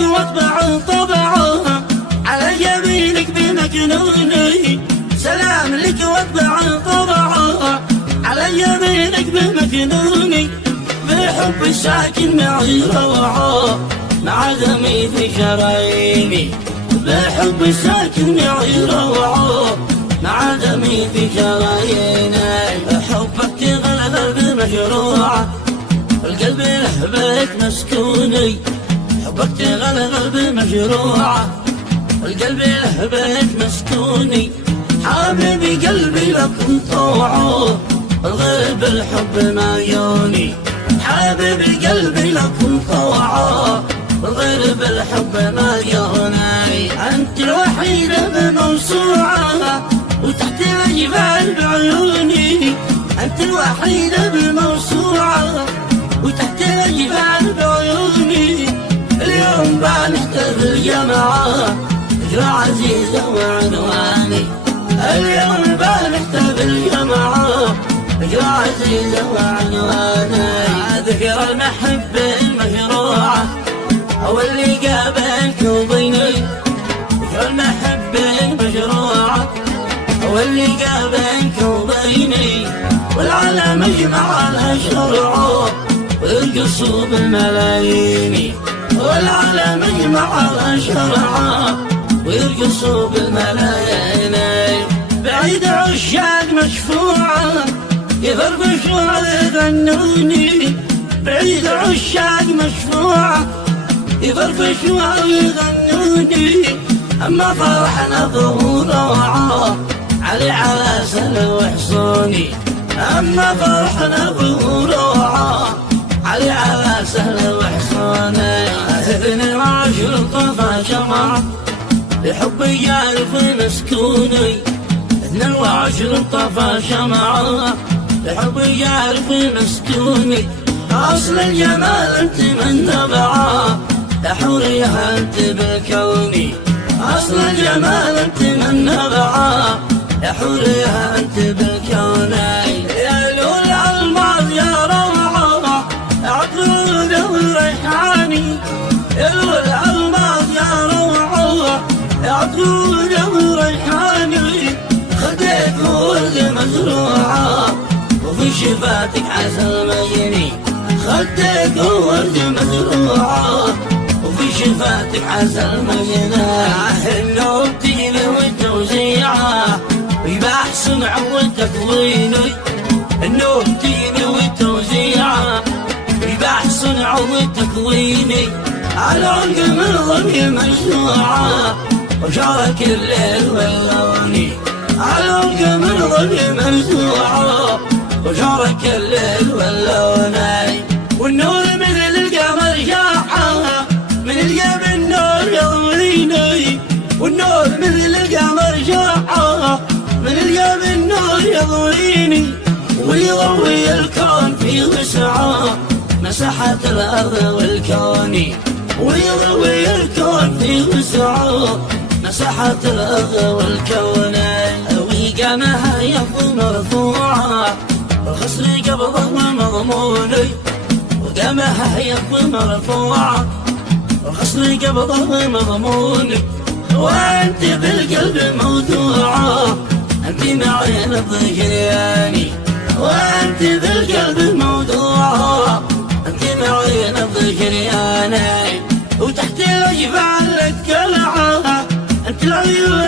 واطبع طبعها على جميلك بمكنوني. سلام لك واطبع طبعها على جميلك بمكنوني. بحب الساكن معي روعة مع دمي في شراييني. بحب الساكن معي روعة مع دمي في شراييني. حبك تغلب بمشروعة القلب لهبك مسكوني. حبك تغلب بمشروعة القلب لهبك مسكوني. حبيبي قلبي لكم طوعه الغيب الحب ما يوني. حبيبي قلبي لكم طوعه الغيب الحب ما يوني. انت الوحيدة بموسوعة وتحت الجبال بعيوني. انت الوحيدة بموسوعة وتحت الجبال بعيوني. اليوم بنحتفل الجماعة ذكرى عزيزة وعنواني. اليوم بنحتفل الجماعة ذكرى عزيزة وعنواني. ذكرى المحبة المشروعة هو اللي قابلك وبيني. ذكرى المحبة المشروعة هو اللي قابلك وبيني. والعالم يجمع الأشرع ويرقصوا بالملايين. والعالم يجمع الأشرع ويرقصوا بالملايين. بعيد عشاق مشفوعة يفرفشوا يغنوني. بعيد عشاق مشفوعة يفرفشوا يغنوني. أما فرحنا ظهور روعة علي على سهل وحصوني. أما فرحنا ظهور روعة علي على سهل وحصوني. اثني وعشر طفى شمعة لحبي يعرف مسكوني. 22 طفى شمعة لحبي يعرف مسكوني. أصل الجمال أنت من نبعة يا حوريها أنت بالكوني. أصل الجمال أنت من نبعة يا حوريها أنت بالكوني. يا لول الماض يا روعة يا عطرود وريحاني. يا لول الماض يا روعة يا عطرود وريحاني. خديت ورد مزروعة وفي شفاتك عسل مجني. خديت ورد مزروعة وفي شفاتك عسل مجني. النوم تجيني والتوزيعة ويباح صنع وتكويني. النوم تجيني والتوزيعة ويباح صنع وتكويني. على عنق من ضمي مجموعة وشارك الليل واللوني. على عنق من ضمي مجموعة وشارك الليل واللوني. والنور مثل القمر شاعة من القلب النور يضويني. والنور مثل القمر شاعة من القلب النور يضويني. ويضوي الكون في وسعة مساحة الأرض والكون. ويضوي الكون في وسعة مساحة الأرض والكون. وقامها يفضل مرفوعة والخصر قبضه مضموني. وقامها يفضل مرفوعة والخصر قبضه مضموني. وانت بالقلب موضوعة انت معين الضجرياني. وانت بالقلب موضوعة انت معين الضجرياني. وتحت الجبال لك قلعة انت العيون